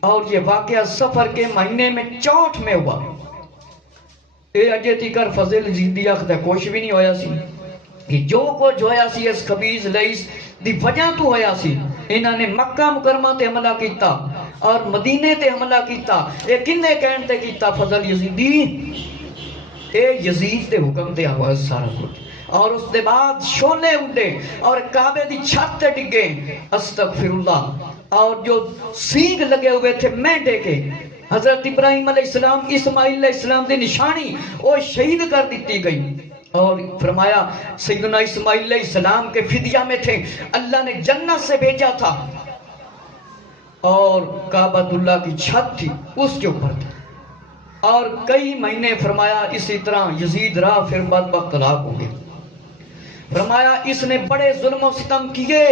اور یہ واقعہ سفر کے مہینے میں 64 میں ہوا. اے اجے تیکر فضل یزیدی آخدہ کوش بھی نہیں ہویا سی کہ جو کچھ ہویا سی اس خبیث لئیس دی وجہ تو ہویا سی. انہاں نے مکہ مکرمہ تے حملہ کیتا اور مدینے تے حملہ کیتا. اے کنے کہن تے کیتا؟ فضل یزیدی. اے یزید دے حکم تے آواز سارا کچھ. اور اس دے بعد شولے اٹھے اور کعبے دی چھت تے ڈگے. استغفر اللہ. اور جو سینگ لگے ہوئے تھے مینڈے کے، حضرت ابراہیم علیہ السلام اسماعیل علیہ السلام دی نشانی وہ شہید کر دیتی گئی. اور فرمایا سیدنا اسماعیل علیہ السلام کے فدیہ میں تھے، اللہ نے جنت سے بھیجا تھا اور کعبۃ اللہ کی چھت تھی اس کے اوپر تھا. اور کئی مہینے فرمایا اسی طرح یزید رہا، پھر بعد وقت طلاق ہو گیا. فرمایا اس نے بڑے ظلم و ستم کیے.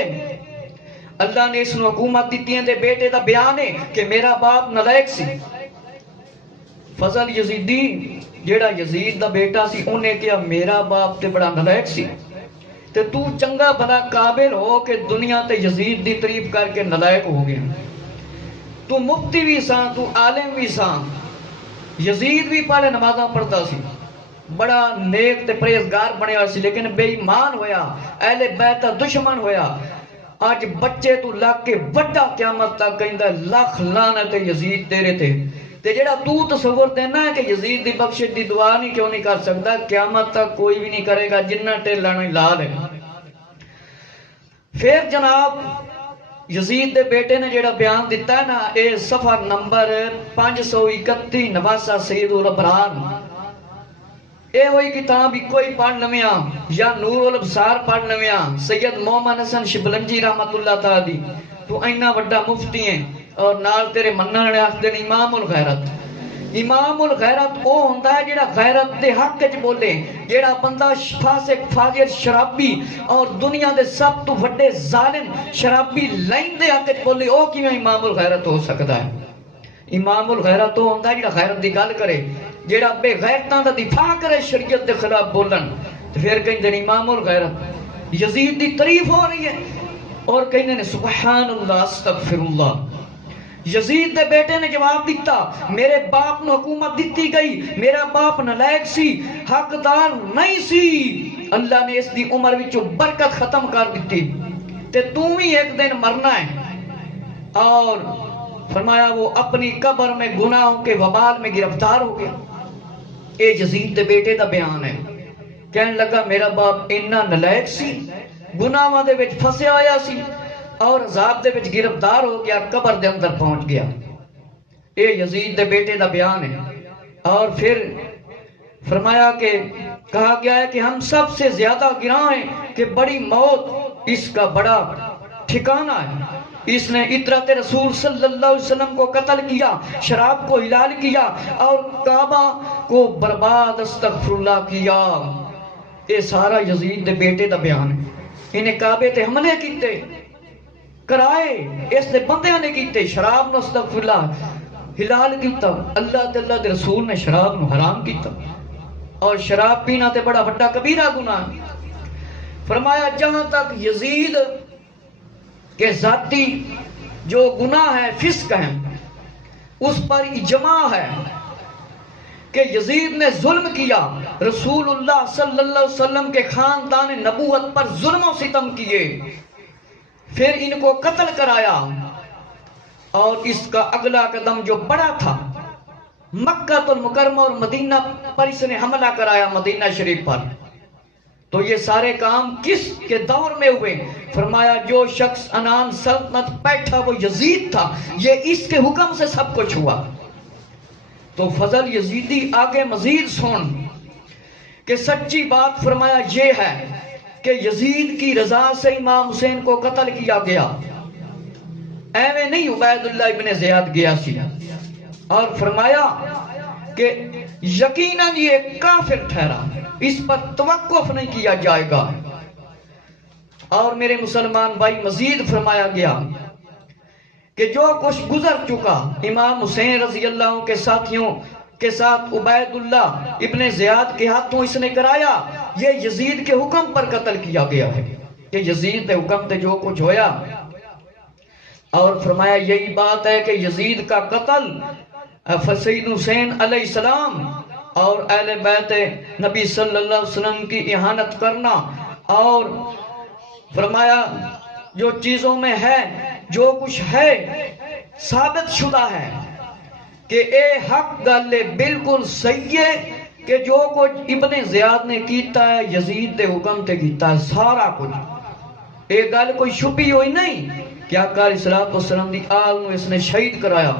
اللہ نے اس نے حکومت دیتی دے بیٹے دا بیان ہے کہ میرا باپ نلائق سی. فضل یزیدی جیڑا یزید دا بیٹا سی انہیں کیا میرا باپ تے بڑا نلائق سی، تے تو چنگا بھلا قابل ہو کہ دنیا تے یزید دی تعریف کر کے نلائق ہو گیا. تو مفتی بھی سان، تو عالم بھی سان. یزید بھی پہلے نمازاں پڑھتا سی، بڑا نیک تے پرہیزگار بنیا سی، لیکن بے ایمان ہویا، اہل بیت دا دشمن ہویا. آج بچے تو لگ کے بڑا قیامت تک کہندا لاکھ لعنت یزید تیرے تے. تے جڑا تو تصور دینا ہے کہ یزید دی بخشش دی دعا نہیں کیوں نہیں کر سکتا، قیامت تک کوئی بھی نہیں کرے گا جنہ ٹیلہ نہیں لال ہے. پھر جناب یزید دے بیٹے نے جڑا بیان دیتا ہے نا، اے صفحہ نمبر 531 نواسہ سید الابرار. اے ہوئی کتاب کوئی پڑھ لویاں یا نور الابصار پڑھ لویاں. سید محمد حسن شبلنجی رحمت اللہ تعالی دی تو اینا وڈا مفتی ہیں اور نال تیرے منہ نے آخدے نے امام الغیرت. امام الغیرت او ہوندا ہے جیڑا غیرت دے حق وچ بولے، جیڑا بندہ فاسق فاجر شرابی اور دنیا دے سب تو وڈے ظالم شرابی لائن دے حق وچ بولے، او کیوں امام الغیرت ہو سکتا ہے؟ امام الغیرت او ہوندا ہے جیڑا غیرت دی گل کرے، جیڑا بے غیرتاں دا دفاع کرے شریعت دے خلاف بولن. پھر کہندے نے امام الغیرت. یزید دی تعریف ہو رہی ہے اور کہندے نے سبحان اللہ استغفر اللہ. یزید دے بیٹے نے جواب دیتا میرے باپ نو حکومت دیتی گئی، میرا باپ نلائق سی، حقدار نہیں سی. اللہ نے اس دی عمر وچوں برکت ختم کر دیتی تے تو ہی ایک دن مرنا ہے. اور فرمایا وہ اپنی قبر میں گناہوں کے وبال میں گرفتار ہو گیا. اے یزید دے بیٹے دا بیان ہے. کہنے لگا میرا باپ اتنا نلائق سی، گناہاں دے وچ پھسیا ہویا سی اور عذاب دے وچ گرفتار ہو گیا، قبر دے اندر پہنچ گیا. اے یزید دے بیٹے دا بیان ہے. اور پھر فرمایا کہ کہا گیا ہے کہ ہم سب سے زیادہ گراں ہیں کہ بڑی موت اس کا بڑا ٹھکانہ ہے. اس نے اطرت رسول صلی اللہ علیہ وسلم کو قتل کیا، شراب کو حلال کیا اور کعبہ کو برباد استغفر اللہ کیا. یہ سارا یزید دے بیٹے دا بیان ہے. انہیں کعبے تے حملے کیتے کرائے، اس دے بندیاں نے کیتے، شراب نو استغفر اللہ حلال کیتا. اللہ تے اللہ دے رسول نے شراب نو حرام کیتا اور شراب پینا تے بڑا بڑا کبیرہ گناہ. فرمایا جہاں تک یزید کہ ذاتی جو گناہ ہے فسق ہے اس پر اجماع ہے کہ یزید نے ظلم کیا، رسول اللہ صلی اللہ علیہ وسلم کے خاندان نبوت پر ظلم و ستم کیے، پھر ان کو قتل کرایا. اور اس کا اگلا قدم جو بڑا تھا مکہ المکرمہ اور مدینہ پر اس نے حملہ کرایا، مدینہ شریف پر. تو یہ سارے کام کس کے دور میں ہوئے؟ فرمایا جو شخص انان سلطنت بیٹھا وہ یزید تھا، یہ اس کے حکم سے سب کچھ ہوا. تو فضل یزیدی آگے مزید سن کہ سچی بات فرمایا یہ ہے کہ یزید کی رضا سے امام حسین کو قتل کیا گیا، ایویں نہیں عبید اللہ ابن زیاد گیا سی. اور فرمایا کہ یقیناً یہ کافر ٹھہرا، اس پر توقف نہیں کیا جائے گا. اور میرے مسلمان بھائی مزید فرمایا گیا کہ جو کچھ گزر چکا امام حسین رضی اللہ عنہ کے ساتھیوں کے ساتھ عبید اللہ ابن زیاد کے ہاتھوں اس نے کرایا، یہ یزید کے حکم پر قتل کیا گیا ہے کہ یزید کے حکم تے جو کچھ ہویا. اور فرمایا یہی بات ہے کہ یزید کا قتل سید حسین علیہ السلام اور اہل بیت نبی صلی اللہ علیہ وسلم کی اہانت کرنا، اور فرمایا جو چیزوں میں ہے جو کچھ ہے ثابت شدہ ہے کہ اے حق گل بالکل صحیح ہے کہ جو کچھ ابن زیاد نے کیتا ہے یزید دے حکم تے کیتا ہے سارا کچھ، اے گل کوئی چھپی ہوئی نہیں کہ آقا علیہ السلام دی آل نو اس نے شہید کرایا۔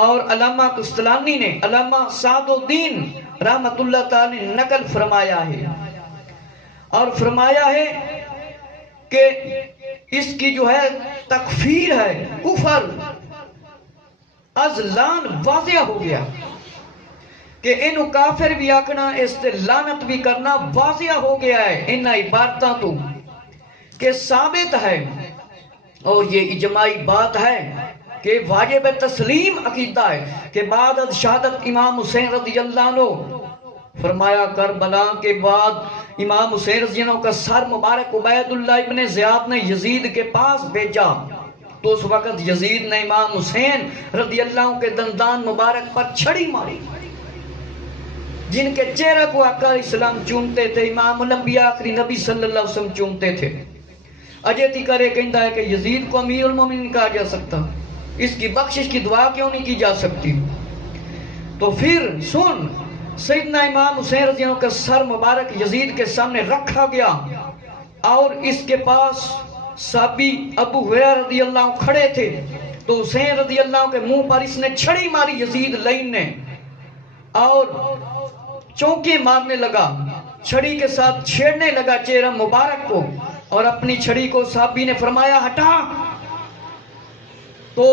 اور علامہ قسطلانی نے، علامہ سعد الدین رحمت اللہ تعالی نے نقل فرمایا ہے اور فرمایا ہے کہ اس کی جو ہے تکفیر ہے، کفر از لان واضح ہو گیا کہ انہوں کافر بھی آکھنا اس سے لعنت بھی کرنا واضح ہو گیا ہے ان عبارتاں تو کہ ثابت ہے، اور یہ اجماعی بات ہے کہ واجب تسلیم عقیدہ ہے کہ بعد از شہادت امام حسین رضی اللہ عنہ، فرمایا کربلا کے بعد امام حسین رضی اللہ عنہ کا سر مبارک عبید اللہ ابن زیاد نے یزید کے پاس بھیجا، تو اس وقت یزید نے امام حسین رضی اللہ عنہ کے دندان مبارک پر چھڑی ماری، جن کے چہرے کو آقا علیہ السلام چومتے تھے، امام الانبیاء آخری نبی صلی اللہ علیہ وسلم چومتے تھے۔ اجے تی کرے کہندا ہے کہ یزید کو امیر المومنین کہا جا سکتا، اس کی بخشش کی دعا کیوں نہیں کی جا سکتی؟ تو پھر سن، سیدنا امام حسین رضی اللہ عنہ کا سر مبارک یزید کے سامنے رکھا گیا، اور اس کے پاس صحابی ابو ہریرہ رضی اللہ عنہ کھڑے تھے، تو حسین رضی اللہ عنہ کے منہ پر اس نے چھڑی ماری یزید لعین نے، اور چونکے مارنے لگا، چھڑی کے ساتھ چھیڑنے لگا چہرہ مبارک کو، اور اپنی چھڑی کو صحابی نے فرمایا ہٹا، تو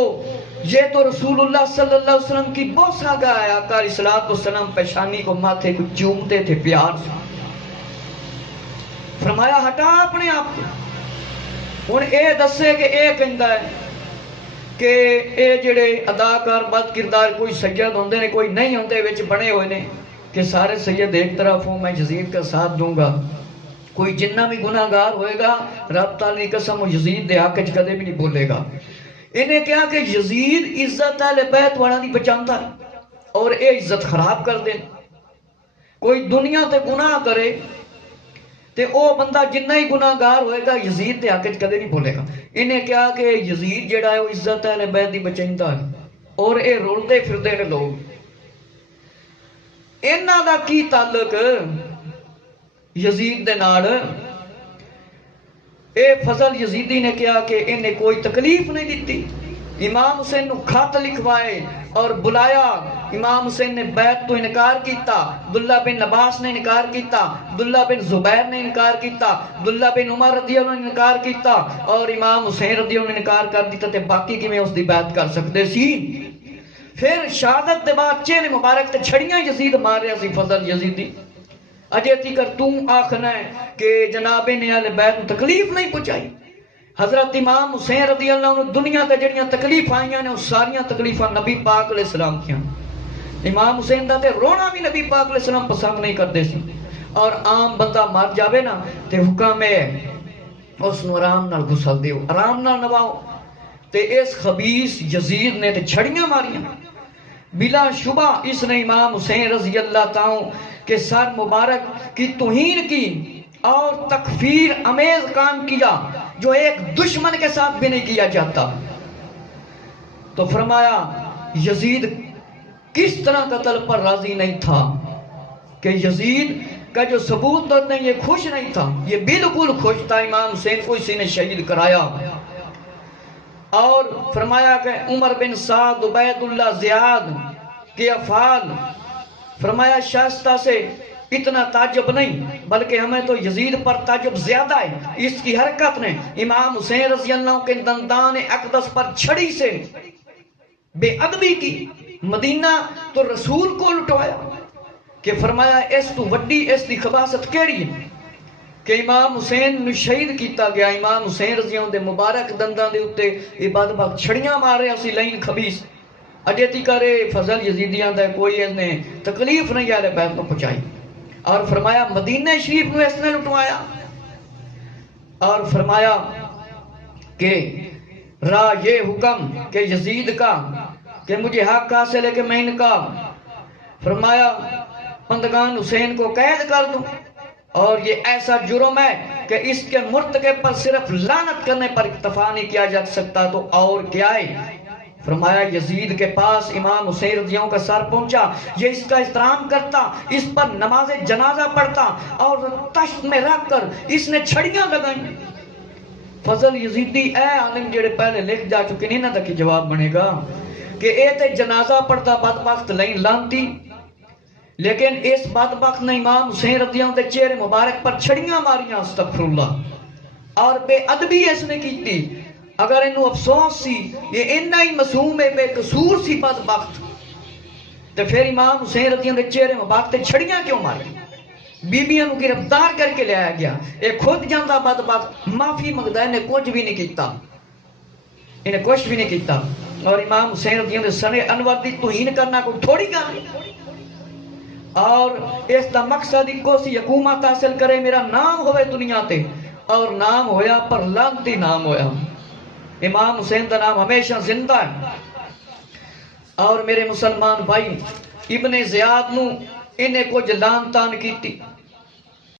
یہ تو رسول اللہ صلی اللہ علیہ وسلم کی بوسہ گاہ ہے، آقا علیہ السلام پیشانی کو ماتھے کو چومتے تھے پیار سے، فرمایا ہٹا اپنے آپ کو۔ ہن اے دسے کہ اے کہندا ہے کہ اے جڑے اداکار بد کردار کوئی سید ہوندے نے کوئی نہیں ہوندے وچ بنے ہوئے نے کہ سارے سید ایک طرف ہوں، میں یزید کا ساتھ دوں گا، کوئی جنہ بھی گناہگار ہوئے گا رب تعالی کی قسم وہ یزید دے حق وچ کدے بھی نہیں بولے گا۔ انہیں کہا کہ یزید عزت اہل بیت والا نہیں بچاندا اور اے عزت خراب کر دے، کوئی دنیا تے گناہ کرے تے او بندہ جنہ ہی گناہگار ہوئے گا یزید دے حق وچ کدے نہیں بولے گا۔ انہیں کہا کہ یزید جڑا ہے وہ عزت اہل بیت دی بچیندا ہے، اور اے رولدے پھردے نے لوگ، انہاں دا کی تعلق یزید دے نال؟ اے فضل یزیدی نے کہا کہ انہیں کوئی تکلیف نہیں دیتی، امام حسین نو خط لکھوائے اور بلایا، امام حسین نے بیعت تو انکار کیتا، عبداللہ بن عباس نے انکار کیتا، عبداللہ بن زبیر نے انکار کیتا، عبداللہ بن عمر رضی اللہ عنہ نے انکار کیتا، اور امام حسین رضی اللہ عنہ نے انکار کر دیتا تے باقی کی میں اس دی بیعت کر سکتے سی؟ پھر شہادت دے بعد چہرے مبارک تے چھڑیاں یزید مار رہا سی فضل یزیدی، اجے تیکر توں آخنا ہے کہ جناب نے اہل بیت کو تکلیف نہیں پہنچائی۔ حضرت امام حسین رضی اللہ عنہ دنیا تے جڑیاں تکلیف آئیاں نے وہ ساریاں تکلیفاں نبی پاک علیہ السلام کیاں، امام حسین دا تے رونا بھی نبی پاک علیہ السلام پسند نہیں کرتے سی، اور عام بندہ مر جاوے نا تے حکم ہے اس نو آرام نال غسل دیو، آرام نال نواؤ، تے اس خبیث یزید نے تے چھڑیاں ماریاں، بلا شبہ اس نے امام حسین رضی اللہ تعالی کے سر مبارک کی توہین کی اور تکفیر امیز کام کیا جو ایک دشمن کے ساتھ بھی نہیں کیا جاتا۔ تو فرمایا یزید کس طرح قتل پر راضی نہیں تھا کہ یزید کا جو ثبوت دیتے ہیں یہ خوش نہیں تھا، یہ بالکل خوش تھا، امام حسین کو اسی نے شہید کرایا۔ اور فرمایا کہ عمر بن سعد عبید اللہ زیاد کے افعال، فرمایا شائستہ سے اتنا تعجب نہیں بلکہ ہمیں تو یزید پر تعجب زیادہ ہے، اس کی حرکت نے امام حسین رضی اللہ عنہ کے دندان اقدس پر چھڑی سے بے ادبی کی، مدینہ تو رسول کو لٹوایا، کہ فرمایا اس تو وڈی اس دی خباثت کیڑی ہے کہ امام حسین نو شہید کیتا گیا، امام حسین رضی اللہ عنہ دے مبارک دنداں دے اوتے عبادت باق چھڑیاں مار رہے اسی لعین خبیث، اجے تی کرے فضل یزیدیاں دا کوئی اس نے تکلیف نہیں اہل بیت کو پہنچائی، اور فرمایا مدینہ شریف میں اس نے لٹوایا، اور فرمایا کہ رہا یہ حکم کہ یزید کا کہ مجھے حق حاصل ہے کہ میں ان کا فرمایا بندگان حسین کو قید کر دوں، اور یہ ایسا جرم ہے کہ اس کے مرتکب پر صرف لعنت کرنے پر اکتفا نہیں کیا جا سکتا، تو اور کیا ہے؟ فرمایا یزید کے پاس امام حسین رضی اللہ عنہ کا سر پہنچا، یہ اس کا احترام کرتا، اس پر نماز جنازہ پڑھتا، اور تشت میں رکھ کر اس نے چھڑیاں لگائیں۔ فضل یزیدی اے عالم جڑے پہلے لکھ جا چکے نہیں نہ تک جواب بنے گا کہ اے تے جنازہ پڑھتا بدبخت لائن لانتی، لیکن اس بدبخت نے امام حسین رضی اللہ عنہ کے چہرے مبارک پر چھڑیاں ماریاں، استغفر اللہ، اور بے ادبی اس نے کی تھی۔ اگر انہوں افسوس سی یہ انہا ہی معصوم ہے، بے قصور سی بدبخت، تو پھر امام حسین رضی اللہ عنہ کے چہرے مبارک تے چھڑیاں کیوں ماری؟ بیبیاں کو گرفتار کر کے لے آیا گیا، ایک خود جاندہ بدبخت معافی مانگدا، انہیں کچھ بھی نہیں کیتا، انہیں کچھ بھی نہیں کیتا، اور امام حسین رضی اللہ عنہ سنے انور دی توہین کرنا کوئی تھوڑی گا نہیں، اور اس دا مقصد کو سی حکومت حاصل کرے، میرا نام ہوئے دنیا تے، اور نام ہویا پر لانتی نام ہویا۔ امام حسین دا نام ہمیشہ زندہ ہے۔ اور میرے مسلمان بھائی، ابن زیاد نو انہیں کچھ لان تان کیتی،